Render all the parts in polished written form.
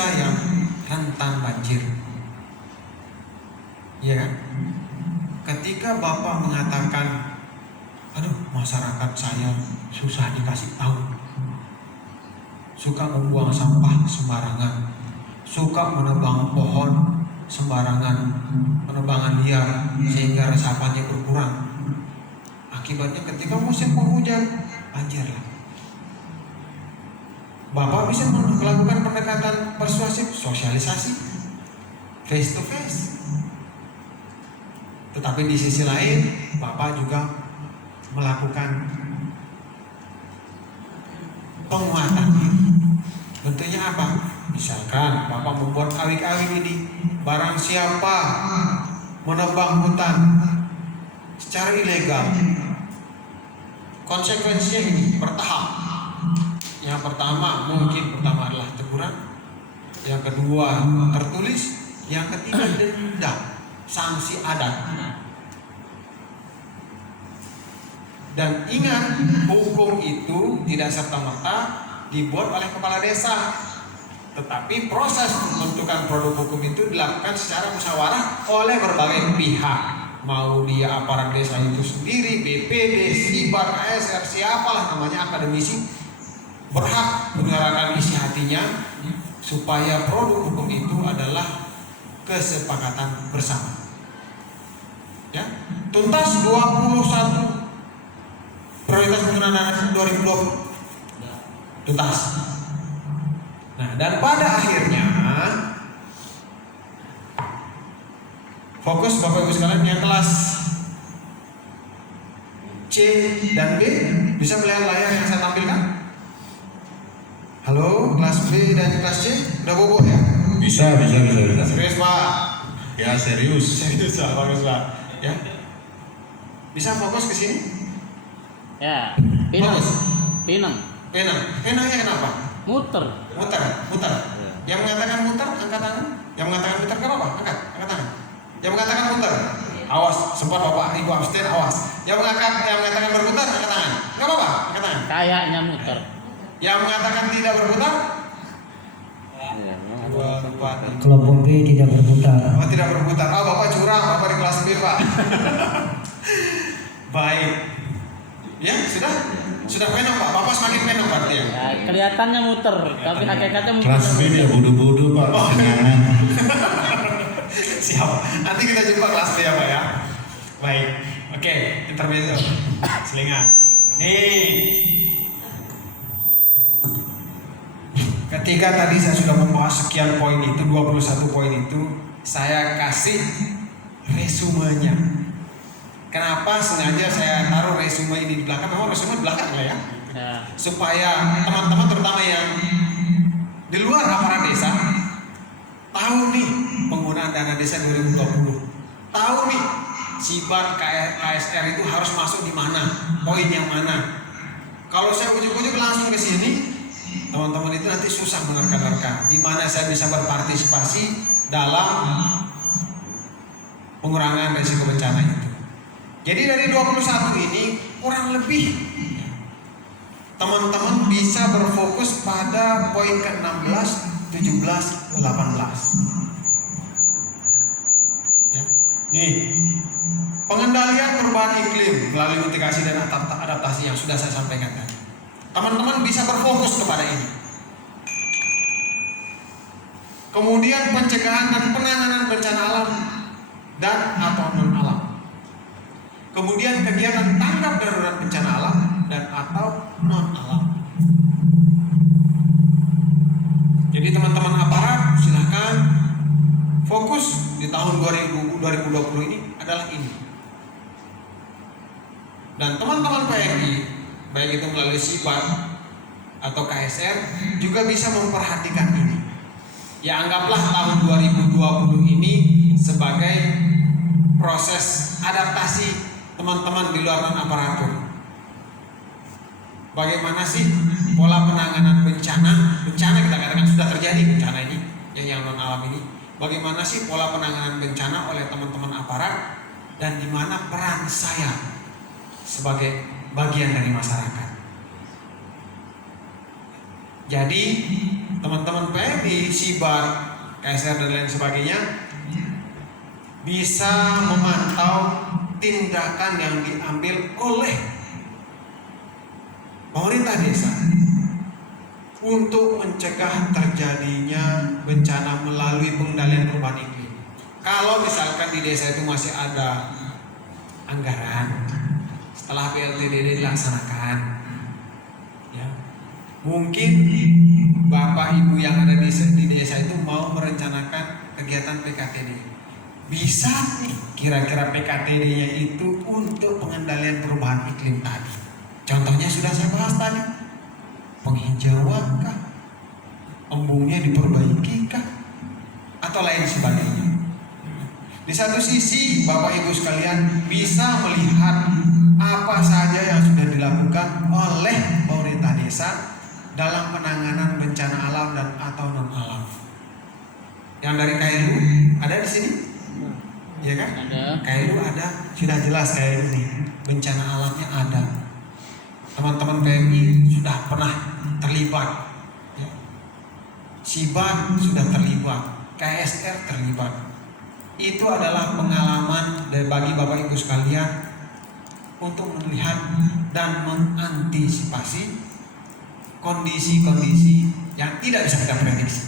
desa yang rentan banjir. Ya kan? Ketika Bapak mengatakan, aduh masyarakat saya susah dikasih tahu, suka membuang sampah sembarangan, suka menebang pohon sembarangan, penebangan liar sehingga resapannya berkurang. Akibatnya ketika musim penghujan, banjirlah. Bapak bisa melakukan pendekatan persuasif, sosialisasi, face to face. Tetapi di sisi lain, Bapak juga melakukan penguatan. Bentuknya apa? Misalkan Bapak membuat awik-awik ini, barang siapa menebang hutan secara ilegal, konsekuensinya ini bertahap. Yang pertama adalah teguran, yang kedua tertulis, yang ketiga denda, sanksi adat. Dan ingat, hukum itu tidak serta-merta dibuat oleh kepala desa, tetapi proses pembentukan produk hukum itu dilakukan secara musyawarah oleh berbagai pihak, mau dia aparat desa itu sendiri, BPD, SIBAR, KSR, siapalah namanya, akademisi, berhak menyuarakan isi hatinya supaya produk hukum itu adalah kesepakatan bersama. Ya, tuntas 21 prioritas penggunaan dana 2020 tuntas. Nah, dan pada akhirnya fokus Bapak Ibu sekalian yang kelas C dan B bisa melihat layar yang saya tampilkan. Halo, kelas B dan kelas C udah bobo ya? Bisa. Serius Pak? Ya serius. Serius Pak, bagus Pak. Ya, bisa fokus ke sini? Ya, pinang. Pinangnya kenapa? Muter. Muter. Yang mengatakan muter, angkat tangan. Yang mengatakan muter, gak apa-apa, angkat tangan. Yang mengatakan muter, awas, sempat Bapak Ibu abstain, awas. Yang mengatakan berputar, angkat tangan. Gak apa-apa, angkat tangan. Kayaknya muter. Yang mengatakan tidak berputar, Ya, 2, 4, Kelompok B tidak berputar. Oh, tidak berputar. Oh, Bapak curang, Bapak di kelas B, Pak. Baik. Ya, sudah penuh Pak. Bapak semakin penuh berarti ya. Ya, kelihatannya muter, tapi hakikatnya muter. Kelas B dia bodoh-bodoh Pak. Siap. Nanti kita jumpa kelas B ya Pak ya. Baik. Oke, intermezzo. Selingan. Nih. Ketika tadi saya sudah membahas sekian poin itu, 21 poin itu, saya kasih resumenya. Kenapa sengaja saya taruh resume ini di belakang? Memang resume di belakang lah ya. Supaya teman-teman terutama yang di luar aparat desa tahu nih penggunaan dana desa 2020. Tahu nih SIBAR, KSR itu harus masuk di mana, poin yang mana. Kalau saya ujuk-ujuk langsung ke sini, teman-teman itu nanti susah menerka-nerka di mana saya bisa berpartisipasi dalam pengurangan risiko bencana itu. Jadi dari 21 ini kurang lebih teman-teman bisa berfokus pada poin ke-16, 17, 18. Ya. Nih, pengendalian perubahan iklim melalui mitigasi dan adaptasi yang sudah saya sampaikan tadi. Teman-teman bisa berfokus kepada ini. Kemudian pencegahan dan penanganan bencana alam dan atau non alam. Kemudian kegiatan tanggap darurat bencana alam dan atau non alam. Jadi teman-teman aparat silahkan fokus di tahun 2020 ini adalah ini. Dan teman-teman PMI, baik itu melalui SIBAR atau KSR, juga bisa memperhatikan ini. Ya anggaplah tahun 2020 ini sebagai proses adaptasi teman-teman di luar non-aparatur. Bagaimana sih pola penanganan bencana kita katakan sudah terjadi bencana ini, yang non alam ini. Bagaimana sih pola penanganan bencana oleh teman-teman aparat dan di mana peran saya sebagai bagian dari masyarakat. Jadi teman-teman PMI, Sibar, KSR dan lain sebagainya bisa memantau tindakan yang diambil oleh pemerintah desa untuk mencegah terjadinya bencana melalui pengendalian perubahan iklim. Kalau misalkan di desa itu masih ada anggaran setelah PLTDD dilaksanakan, ya, mungkin bapak ibu yang ada di desa itu mau merencanakan kegiatan PKTD. Bisa nih kira-kira PKTD-nya itu untuk pengendalian perubahan iklim tadi. Contohnya sudah saya bahas tadi, penghijauan kah, embungnya diperbaiki kah, atau lain sebagainya. Di satu sisi Bapak Ibu sekalian bisa melihat apa saja yang sudah dilakukan oleh pemerintah desa dalam penanganan bencana alam dan atau non alam. Yang dari KLU ada di sini, ya kan? Ada. KLU ada, sudah jelas KLU nih, bencana alamnya ada. Teman-teman PMI sudah pernah terlibat, ya. Siban sudah terlibat, KSR terlibat. Itu adalah pengalaman dari bagi Bapak Ibu sekalian untuk melihat dan mengantisipasi kondisi-kondisi yang tidak bisa kita prediksi.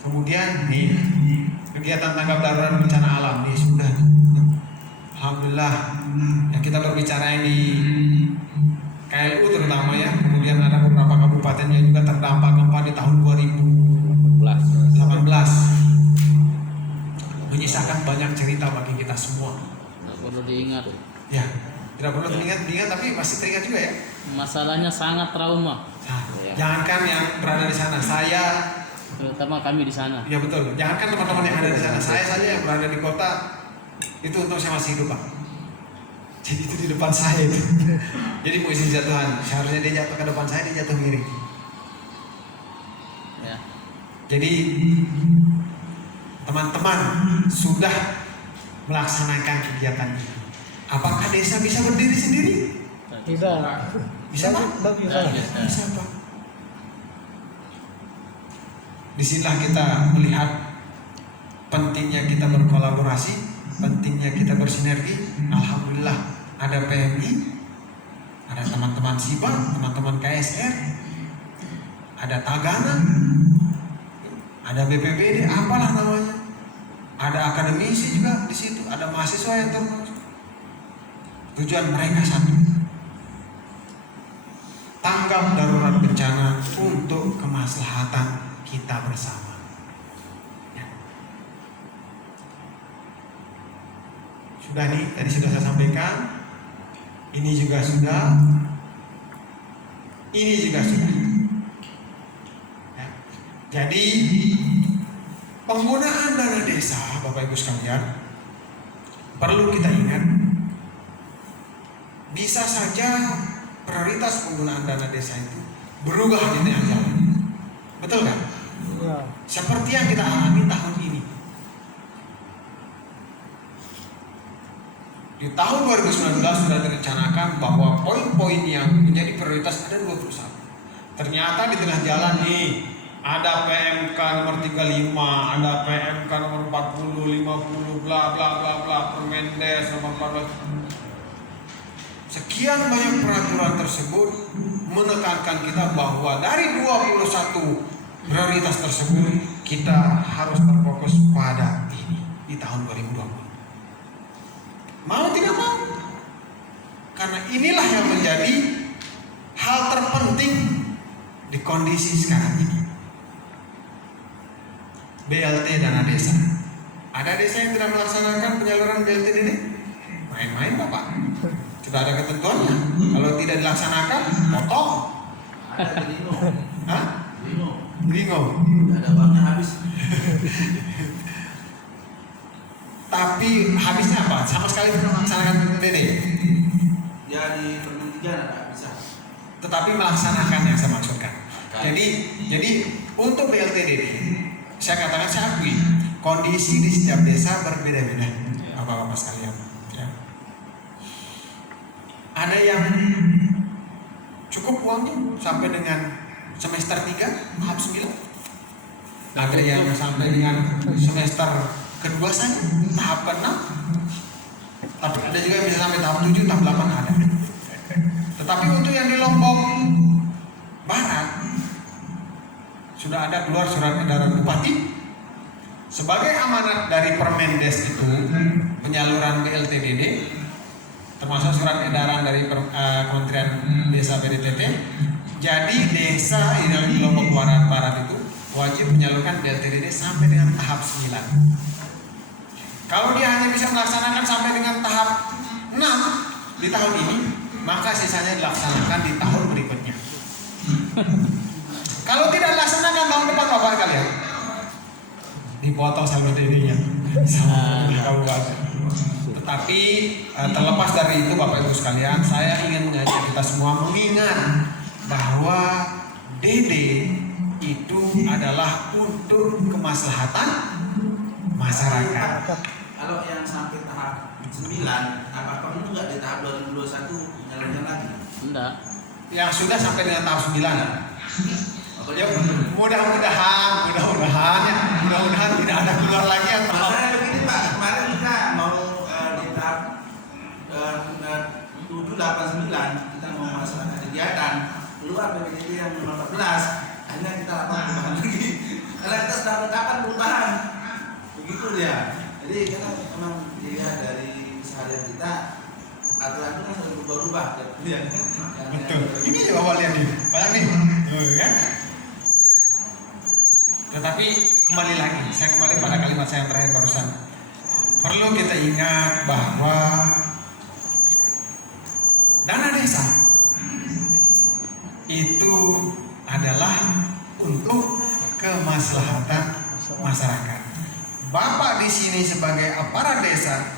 Kemudian nih, kegiatan tanggap darurat bencana alam nih sudah, alhamdulillah, yang kita berbicara di KLU terutama ya. Kemudian ada beberapa kabupaten yang juga terdampak gempa di tahun 2018, menyisakan banyak cerita bagi kita semua. Nggak perlu diingat. Ya, tidak perlu diingat, tapi masih teringat juga ya. Masalahnya sangat trauma. Nah, Ya. jangankan yang berada di sana, saya, Terutama kami di sana. ya betul. Jangankan teman-teman yang ada di sana, saya saja yang berada di kota itu untuk saya masih hidup, Pak. Jadi itu di depan saya itu. Jadi posisi jatuhan, seharusnya dia jatuh ke depan saya, dia jatuh miring. Ya. Jadi teman-teman sudah melaksanakan kegiatan ini. Apakah desa bisa berdiri sendiri? Tidak. Bisa, Pak? Tidak bisa. Bisa, Pak. Disinilah kita melihat pentingnya kita berkolaborasi, pentingnya kita bersinergi. Alhamdulillah ada PMI, ada teman-teman Sibar, teman-teman KSR, ada Tagana, ada BPBD, apalah namanya, ada akademisi juga di situ, ada mahasiswa yang termasuk. Tujuan mereka satu, tanggap darurat bencana untuk kemaslahatan kita bersama. Ya. Sudah nih, tadi sudah saya sampaikan, ini juga sudah, ini juga sudah. Ya. Jadi penggunaan dana desa, Bapak Ibu sekalian, perlu kita ingat, bisa saja prioritas penggunaan dana desa itu berubah di tengah jalan. Betul kan? Ya. Seperti yang kita alami tahun ini. Di tahun 2019 sudah direncanakan bahwa poin-poin yang menjadi prioritas ada 21. Ternyata di tengah jalan nih ada PMK nomor 35, ada PMK nomor 40, 50, bla bla bla bla, Permendes nomor 14. Sekian banyak peraturan tersebut menekankan kita bahwa dari 21 prioritas tersebut kita harus terfokus pada ini di tahun 2020. Mau tidak mau, karena inilah yang menjadi hal terpenting di kondisi sekarang ini. BLT dana desa. Ada desa yang tidak melaksanakan penyaluran BLT ini? Main-main Bapak. Sudah ada ketentuannya. Kalau tidak dilaksanakan, potong. Ada bingo. Hah? Bingo. Ada uangnya habis. Tapi habisnya apa? Sama sekali tidak melaksanakan BLT. Ya di perhentian ada bisa. Tetapi melaksanakan yang saya maksudkan. Jadi untuk BLTDD, saya katakan saya akui kondisi di setiap desa berbeda-beda, bapak-bapak sekalian. Ya. Ada yang cukup uangnya sampai dengan semester 3 tahap 9. Ada yang sampai dengan semester kedua saja, tahap ke-6. Tapi ada juga yang bisa sampai tahap 7, tahap 8 ada. Tetapi untuk yang di Lombok Barat sudah ada keluar surat edaran bupati sebagai amanat dari Permendes itu penyaluran BLTDD, termasuk surat edaran dari Kementerian Desa PDTT. Jadi desa yang di Lombok Barat itu wajib menyalurkan BLTDD sampai dengan tahap 9. Kalau dia hanya bisa melaksanakan sampai dengan tahap 6 di tahun ini, maka sisanya dilaksanakan di tahun berikutnya. Kalau tidak dilaksanakan tahun depan, apa kalian? Dipotong saldo DD-nya sama kabupaten. Tetapi terlepas dari itu Bapak Ibu sekalian, saya ingin mengajak kita semua mengingat bahwa DD itu adalah untuk kemaslahatan masyarakat. Kalau yang sampai tahap 9, apakah itu nggak di tahap 2021 nyalurkan lagi? Enggak. Yang sudah sampai dengan tahap 9. Ya, Pokoknya mudah-mudahan tidak ada keluar lagi yang tahap. masalahnya begini Pak, kemarin kita mau di tahap 7, 8, 9 kita mau melaksanakan kegiatan keluar PPDB yang nomor 14, hanya kita lakukan perubahan lagi karena kita sudah mendapat perubahan begitu dia. Jadi kita memang dilihat dari keseharian kita, aturan itu kan sudah berubah-ubah ya. Betul. Ini juga Bapak lihat nih, banyak nih, kan? Tetapi kembali lagi, saya kembali pada kalimat saya yang terakhir barusan. Perlu kita ingat bahwa dana desa itu adalah untuk kemaslahatan masyarakat. Bapak di sini sebagai aparat desa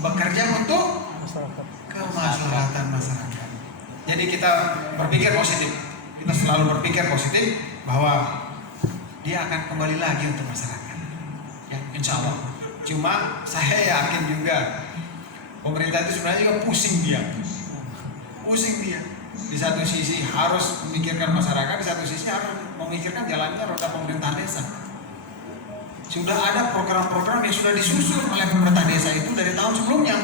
bekerja untuk kemaslahatan masyarakat. Jadi kita berpikir positif. Kita selalu berpikir positif bahwa dia akan kembali lagi untuk masyarakat. Ya, insya Allah. Cuma saya yakin juga pemerintah itu sebenarnya juga pusing dia. Di satu sisi harus memikirkan masyarakat, di satu sisi harus memikirkan jalannya roda pemerintah desa. Sudah ada program-program yang sudah disusun oleh pemerintah desa itu dari tahun sebelumnya.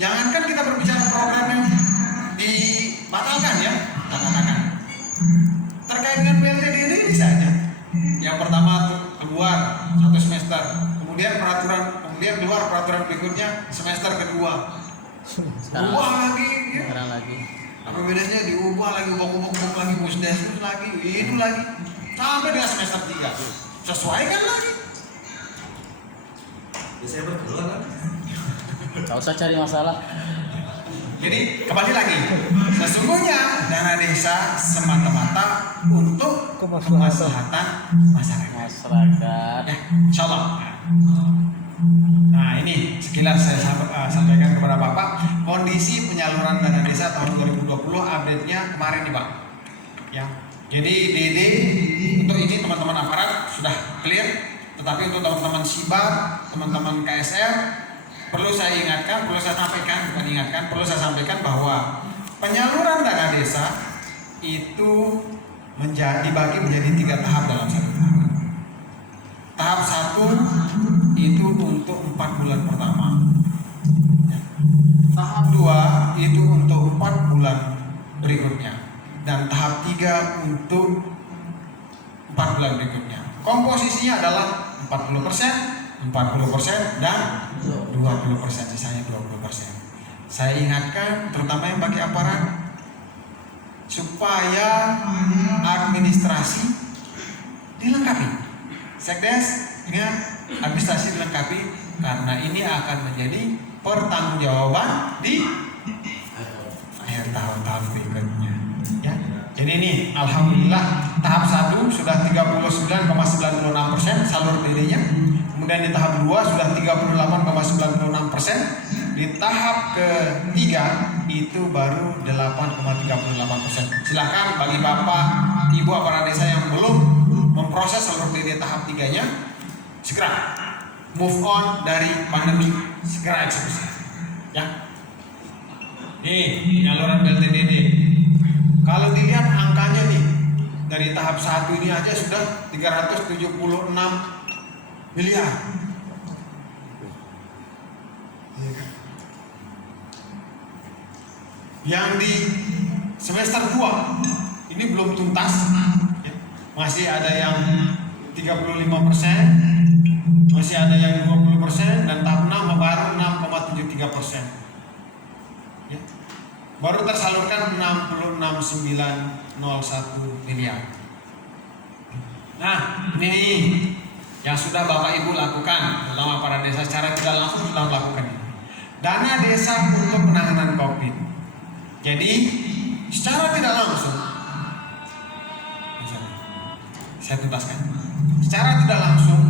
Jangankan kita berbicara program yang dibatalkan ya, katakan. Terkait dengan BLTDD ini saja. Yang pertama keluar 1 semester, kemudian keluar peraturan berikutnya semester kedua. Ubah lagi, ya. Sekarang lagi. Apa bedanya diubah lagi, ubah lagi, musdes lagi, itu lagi, sampai dengan semester 3. Sesuaikan lagi. Desember keluar kan? Gak usah cari masalah. Jadi kembali lagi, sesungguhnya dana desa semata-mata untuk kemaslahatan masyarakat. Insya Allah. Nah ini sekilas saya sampaikan kepada Bapak kondisi penyaluran dana desa tahun 2020 update-nya kemarin nih Pak. Ya, jadi DD untuk ini teman-teman aparat sudah clear, tetapi untuk teman-teman Sibar, teman-teman KSR perlu saya sampaikan bahwa penyaluran dana desa itu dibagi menjadi 3 tahap dalam satu tahap. Tahap 1 itu untuk 4 bulan pertama. Tahap 2 itu untuk 4 bulan berikutnya. Dan tahap 3 untuk 4 bulan berikutnya. Komposisinya adalah 40%, 40% dan 20%, sisanya 20%. Saya ingatkan terutama yang bagi aparat supaya administrasi dilengkapi. Sekdes ingat administrasi dilengkapi karena ini akan menjadi pertanggungjawaban di akhir tahun-tahun berikutnya. Ya. Jadi ini alhamdulillah tahap 1 sudah 39,96% salur DD-nya. Kemudian di tahap 2 sudah 38,96%. Di tahap ketiga itu baru 8,38%. Silakan bagi Bapak, Ibu aparat desa yang belum memproses salur DD tahap 3-nya, segera move on dari pandemi, segera eksekusi. Ya. Nih, penyaluran BLTDD. Kalau dilihat angkanya nih, dari tahap 1 ini aja sudah 376 miliar. Iya kan? Yang di semester 2 ini belum tuntas, ya. Masih ada yang 35%, masih ada yang 20%, dan tahap 6 baru 6,73%. Ya. Baru tersalurkan 66.901 miliar. Nah, ini yang sudah Bapak Ibu lakukan selama para desa secara tidak langsung sudah melakukan ini. Dana desa untuk penanganan COVID. Jadi secara tidak langsung, saya tuntaskan. Secara tidak langsung,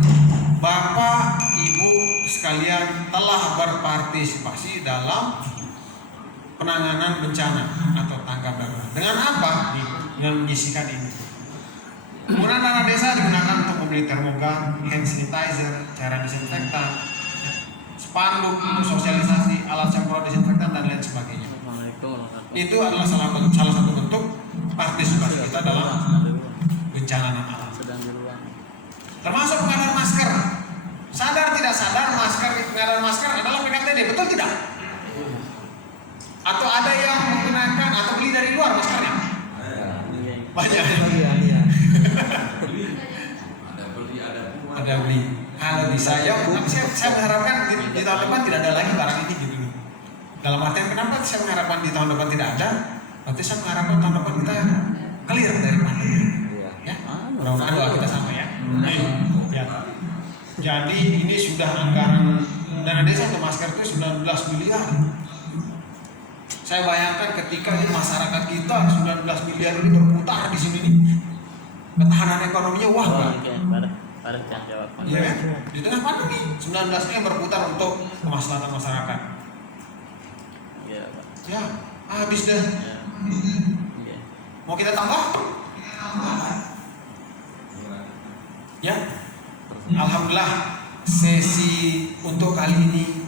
Bapak Ibu sekalian telah berpartisipasi dalam penanganan bencana atau tanggap darurat. Dengan apa? Dengan menyisikan ini. Penggunaan dana desa digunakan untuk membeli termogan, hand sanitizer, cairan disinfektan, spanduk untuk sosialisasi, alat semprot disinfektan dan lain sebagainya. Itu adalah salah satu bentuk partisipasi kita dalam bencana alam. Termasuk pengadaan masker. Sadar tidak sadar pengadaan masker adalah PKTD, betul tidak? Atau ada yang menggunakan atau beli dari luar maskernya? Banyak. Ada beli. Kalau bisa ya, saya mengharapkan di tahun depan tidak ada lagi barang ini gitu. Dalam artian kenapa saya mengharapkan di tahun depan tidak ada? Berarti saya mengharapkan tahun depan kita clear dari pandemi. Ya, mudah-mudahan doa kita sama ya. Ya. Jadi ini sudah anggaran dana desa untuk masker itu 19 miliar. Saya bayangkan ketika masyarakat kita 19 miliar ini berputar di sini nih, ketahanan ekonominya wah kan? Iya kan? Di tengah pandemi 19 miliar berputar untuk kemaslahatan masyarakat. Ya, habis deh. Mau kita tambah? Ya, alhamdulillah sesi untuk kali ini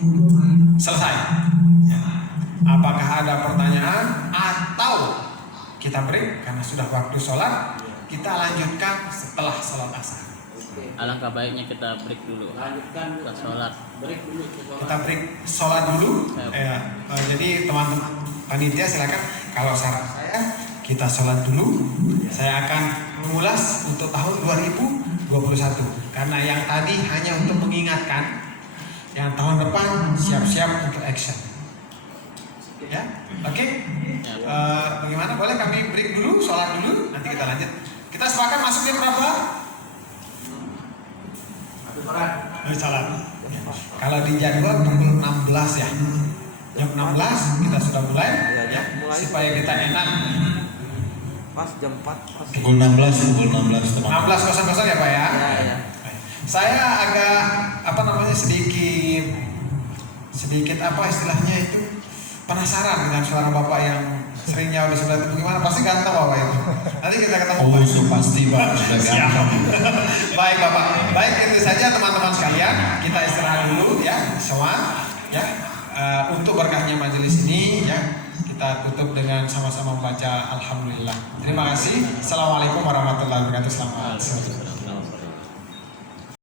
selesai. Ya. Apakah ada pertanyaan atau kita break karena sudah waktu sholat? Kita lanjutkan setelah sholat asar. Alangkah baiknya kita break dulu. Lanjutkan Kita sholat. break dulu. Kita break sholat dulu. Ya. Jadi teman-teman panitia silakan. Kalau saran saya kita sholat dulu. Saya akan mengulas untuk tahun 2021 karena yang tadi hanya untuk mengingatkan, yang tahun depan siap-siap untuk action. Ya, oke. Bagaimana? Boleh kami break dulu, sholat dulu, nanti kita lanjut. Kita sepakat masuknya berapa? Sholat. Kalau di jadwal pukul 16 ya. Jam 16 kita sudah mulai, ya, supaya kita enak. Pas jam 4 pas. Pukul 16 16.00 ya Pak ya. Ya. Saya agak sedikit apa istilahnya itu penasaran dengan suara Bapak yang sering nyawa di sebelah itu bagaimana, pasti ganteng Bapak itu. Nanti kita ketemu. Oh, so pasti Pak, sudah ganteng. Baik Bapak, baik itu saja teman-teman sekalian, kita istirahat dulu ya semua ya. Untuk berkahnya majelis ini ya, kita tutup dengan sama-sama membaca Alhamdulillah. Terima kasih. Assalamualaikum warahmatullahi wabarakatuh. Selamat.